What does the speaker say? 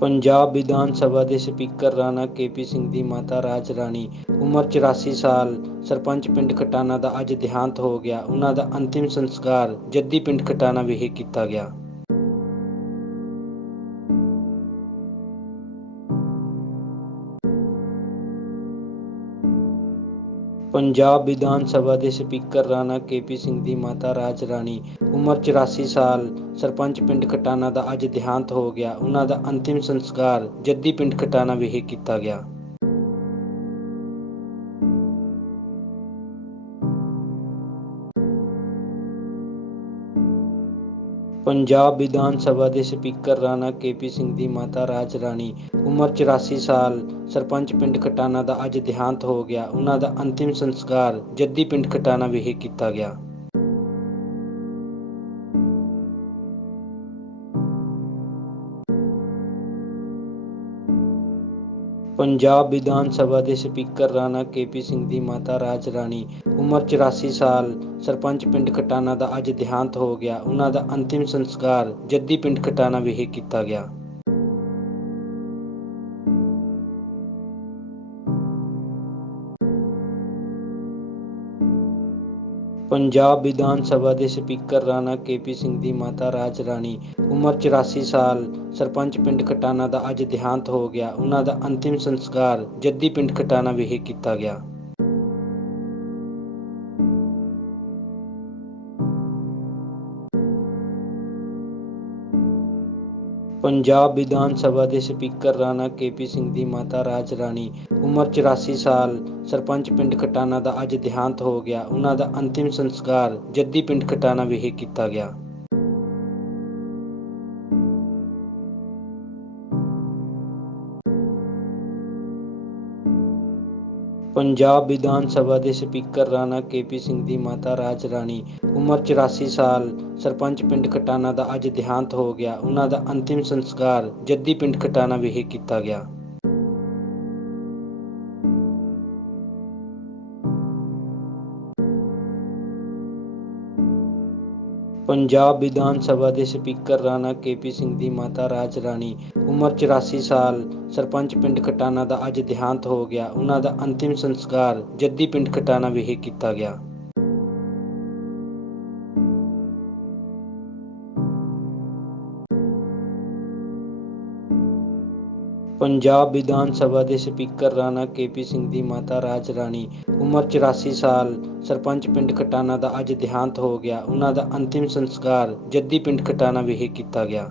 ਪੰਜਾਬ ਵਿਧਾਨ ਸਭਾ ਦੇ speaker Rana KP Singh ਦੀ ਮਾਤਾ ਰਾਜ ਰਾਣੀ, ਉਮਰ 84 ਸਾਲ, ਸਰਪੰਚ ਪਿੰਡ ਖਟਾਣਾ ਦਾ ਅੱਜ ਦੇਹਾਂਤ ਹੋ ਗਿਆ। ਉਹਨਾਂ ਦਾ ਅੰਤਿਮ ਸੰਸਕਾਰ ਜੱਦੀ ਪਿੰਡ ਖਟਾਣਾ ਵਿਖੇ ਕੀਤਾ ਗਿਆ। ਪੰਜਾਬ ਵਿਧਾਨ ਸਭਾ ਦੇ ਸਪੀਕਰ ਰਾਣਾ ਕੇਪੀ ਸਿੰਘ ਦੀ ਮਾਤਾ ਰਾਜ ਰਾਣੀ, ਉਮਰ 84 ਸਾਲ ਸਰਪੰਚ ਪਿੰਡ ਖਟਾਣਾ ਦਾ ਅੱਜ ਦੇਹਾਂਤ ਹੋ ਗਿਆ। ਉਹਨਾਂ ਦਾ ਅੰਤਿਮ ਸੰਸਕਾਰ ਜੱਦੀ ਪਿੰਡ ਖਟਾਣਾ ਵਿਖੇ ਕੀਤਾ ਗਿਆ। ਪੰਜਾਬ ਵਿਧਾਨ ਸਭਾ ਦੇ ਸਪੀਕਰ ਰਾਣਾ ਕੇਪੀ ਸਿੰਘ ਦੀ ਮਾਤਾ ਰਾਜ ਰਾਣੀ, ਉਮਰ 84 ਸਾਲ, ਸਰਪੰਚ ਪਿੰਡ ਖਟਾਣਾ ਦਾ ਅੱਜ ਦੇਹਾਂਤ ਹੋ ਗਿਆ। ਉਹਨਾਂ ਦਾ ਅੰਤਿਮ ਸੰਸਕਾਰ ਜੱਦੀ ਪਿੰਡ ਖਟਾਣਾ ਵਿਖੇ ਕੀਤਾ ਗਿਆ। ਪੰਜਾਬ ਵਿਧਾਨ ਸਭਾ ਦੇ ਸਪੀਕਰ ਰਾਣਾ ਕੇਪੀ ਸਿੰਘ ਦੀ ਮਾਤਾ ਰਾਜ ਰਾਣੀ, ਉਮਰ 84 ਸਾਲ, ਸਰਪੰਚ ਪਿੰਡ ਖਟਾਣਾ ਦਾ ਅੱਜ ਦੇਹਾਂਤ ਹੋ ਗਿਆ। ਉਹਨਾਂ ਦਾ ਅੰਤਿਮ ਸੰਸਕਾਰ ਜੱਦੀ ਪਿੰਡ ਖਟਾਣਾ ਵਿਖੇ ਕੀਤਾ ਗਿਆ। ਪੰਜਾਬ ਵਿਧਾਨ ਸਭਾ ਦੇ ਸਪੀਕਰ ਰਾਣਾ ਕੇਪੀ ਸਿੰਘ ਦੀ ਮਾਤਾ ਰਾਜ ਰਾਣੀ, ਉਮਰ 84 ਸਾਲ, ਸਰਪੰਚ ਪਿੰਡ ਖਟਾਣਾ ਦਾ ਅੱਜ ਦੇਹਾਂਤ ਹੋ ਗਿਆ। ਉਹਨਾਂ ਦਾ ਅੰਤਿਮ ਸੰਸਕਾਰ ਜੱਦੀ ਪਿੰਡ ਖਟਾਣਾ ਵਿਖੇ ਕੀਤਾ ਗਿਆ। ਪੰਜਾਬ ਵਿਧਾਨ ਸਭਾ ਦੇ ਸਪੀਕਰ ਰਾਣਾ ਕੇਪੀ ਸਿੰਘ ਦੀ ਮਾਤਾ ਰਾਜ ਰਾਣੀ, ਉਮਰ 84 ਸਾਲ, ਸਰਪੰਚ ਪਿੰਡ ਖਟਾਣਾ ਦਾ ਅੱਜ ਦੇਹਾਂਤ ਹੋ ਗਿਆ। ਉਹਨਾਂ ਦਾ ਅੰਤਿਮ ਸੰਸਕਾਰ ਜੱਦੀ ਪਿੰਡ ਖਟਾਣਾ ਵਿਖੇ ਕੀਤਾ ਗਿਆ। ਪੰਜਾਬ ਵਿਧਾਨ ਸਭਾ ਦੇ ਸਪੀਕਰ ਰਾਣਾ ਕੇਪੀ ਸਿੰਘ ਦੀ ਮਾਤਾ ਰਾਜ ਰਾਣੀ ਉਮਰ 84 ਸਾਲ, ਸਰਪੰਚ ਪਿੰਡ ਖਟਾਣਾ ਦਾ ਅੱਜ ਦੇਹਾਂਤ ਹੋ ਗਿਆ। ਉਹਨਾਂ ਦਾ ਅੰਤਿਮ ਸੰਸਕਾਰ ਜੱਦੀ ਪਿੰਡ ਖਟਾਣਾ ਵਿਖੇ ਕੀਤਾ ਗਿਆ। ਪੰਜਾਬ ਵਿਧਾਨ ਸਭਾ ਦੇ ਸਪੀਕਰ ਰਾਣਾ ਕੇਪੀ ਸਿੰਘ ਦੀ ਮਾਤਾ ਰਾਜ ਰਾਣੀ, ਉਮਰ 84 ਸਾਲ, ਸਰਪੰਚ ਪਿੰਡ ਖਟਾਣਾ ਦਾ ਅੱਜ ਦੇਹਾਂਤ ਹੋ ਗਿਆ। ਉਹਨਾਂ ਦਾ ਅੰਤਿਮ ਸੰਸਕਾਰ ਜੱਦੀ ਪਿੰਡ ਖਟਾਣਾ ਵਿਖੇ ਕੀਤਾ ਗਿਆ। ਪੰਜਾਬ ਵਿਧਾਨ ਸਭਾ ਦੇ ਸਪੀਕਰ ਰਾਣਾ ਕੇਪੀ ਸਿੰਘ ਦੀ ਮਾਤਾ ਰਾਜ ਰਾਣੀ, ਉਮਰ 84 ਸਾਲ, ਸਰਪੰਚ ਪਿੰਡ ਖਟਾਣਾ ਦਾ ਅੱਜ ਦੇਹਾਂਤ ਹੋ ਗਿਆ। ਉਹਨਾਂ ਦਾ ਅੰਤਿਮ ਸੰਸਕਾਰ ਜੱਦੀ ਪਿੰਡ ਖਟਾਣਾ ਵਿਖੇ ਕੀਤਾ ਗਿਆ।